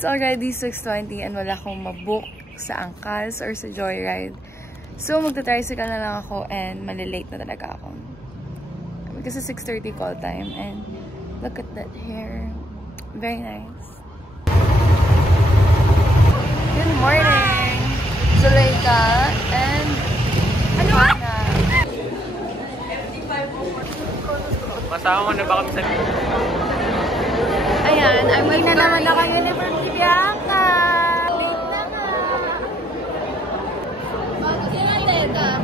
It's already 6:20 and wala akong mabook sa Angkas or sa Joyride. So, magta-tricycle na lang ako and malilate na talaga ako. Kasi 6:30 call time and look at that hair. Very nice. Good morning! Zuleika and Hana. Masama na ba kami sa... Ayan, I'm Uwi na naman ako University Bianca. Late na nga.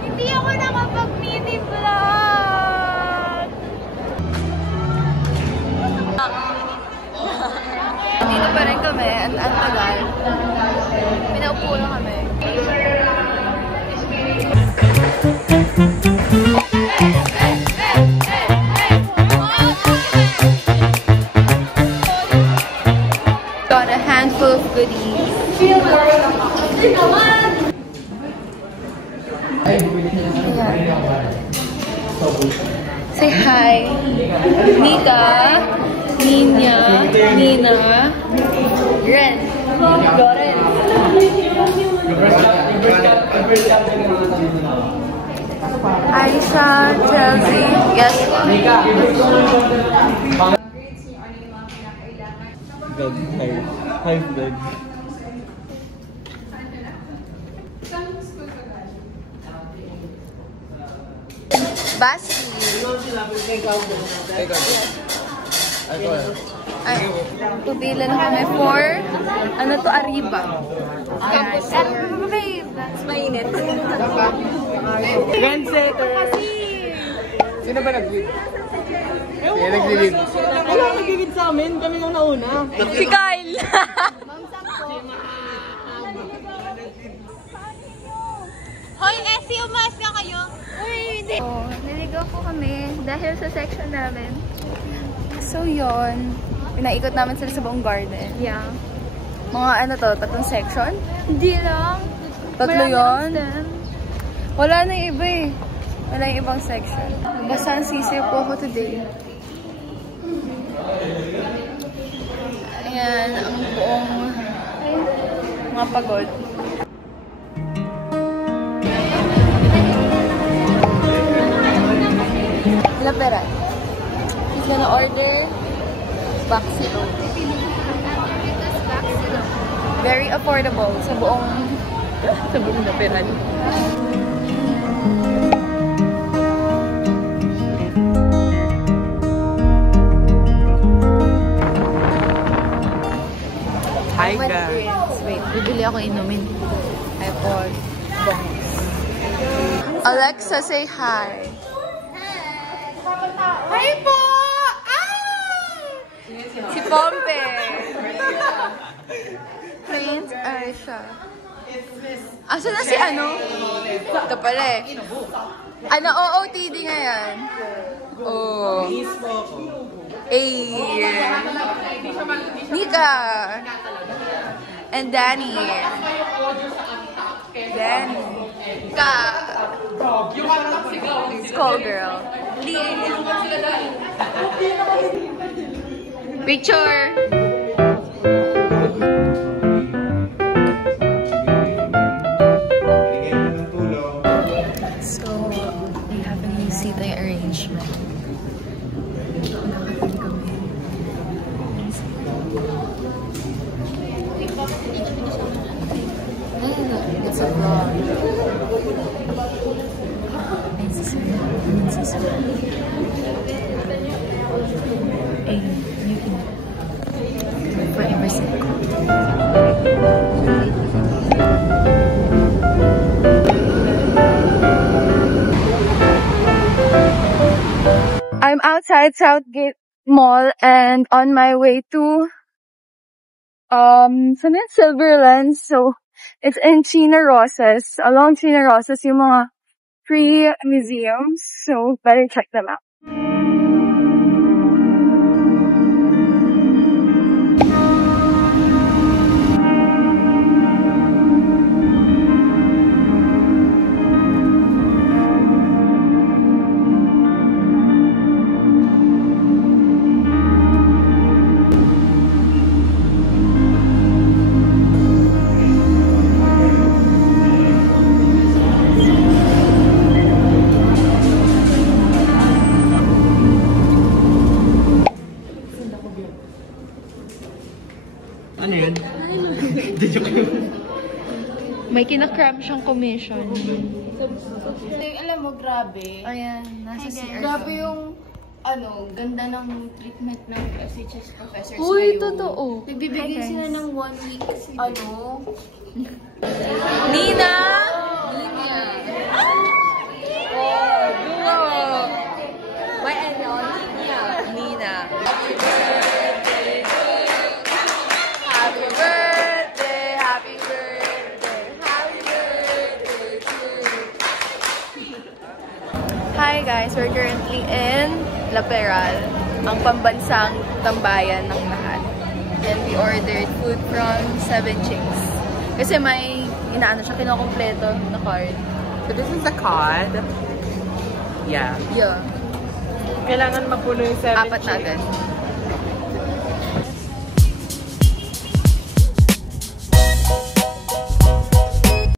Hindi ako nakapag-mini vlog. Dito pa rin kami. Ang tagal. Pinaupo na kami. Got a handful of goodies. Say hi. Nika, Nina, Nina, Ren, Loren. Aisha, Chelsea, yes. Hi, vlog. Basti. Ay, pabila na kami for, ano to, Arriba. Campus. Babe, that's mainit. Trendsetter! Sino ba nag-lead? Sino nag-lead? Wala nag-lead sa amin. Kami yung nauna. Si Kyle! Hoy, Essie, umas ka kayo. Uy, hindi. Oh, naligaw po kami dahil sa section namin. So yun, pinaikot namin sila sa buong garden. Yeah. Mga ano to, 3 section? Hindi lang. 3 yun? Wala na yung iba eh. Wala yung ibang section. Basta sisip po ako today. Ayan, ang buong mga pagod. Lapera. He's gonna order Baxilo. Very affordable sa buong Laperan. Hi, guys. Wait, bibili ako inumin. iPod. Bongs. Alexa, say hi. Hi po! Si Pompe. Prince Aisha. Asa na si ano? Ito pala eh. Ano, OOTD ngayon? Oh. Nika. And Danny. Danny. Ka. Call girl. Picture. So, we have a new seating arrangement. No, it's a vlog. I'm outside Southgate Mall and on my way to Silverlands. So it's in China Rosas. Along China Rosas yung mga free museums. So better check them out. May kinakram siyang commission. Alam mo, grabe. Ayan, nasa CR. Grabe yung, ganda ng treatment ng FHS professors Uy, ngayon. totoo. Nagbibigay sila ng 1 week, Nina! Nina! Oh, duo! May Nina. Nina. Happy birthday to you. Happy birthday, happy birthday, happy birthday to you. Hi guys, we're currently in La Peral, ang pambansang tambayan ng lahat. And we ordered food from 7 Chicks. Kasi may siya, kinokompleto na card. So this is the card. Yeah. Yeah. Kailangan mapuno yung 7 4 na agad.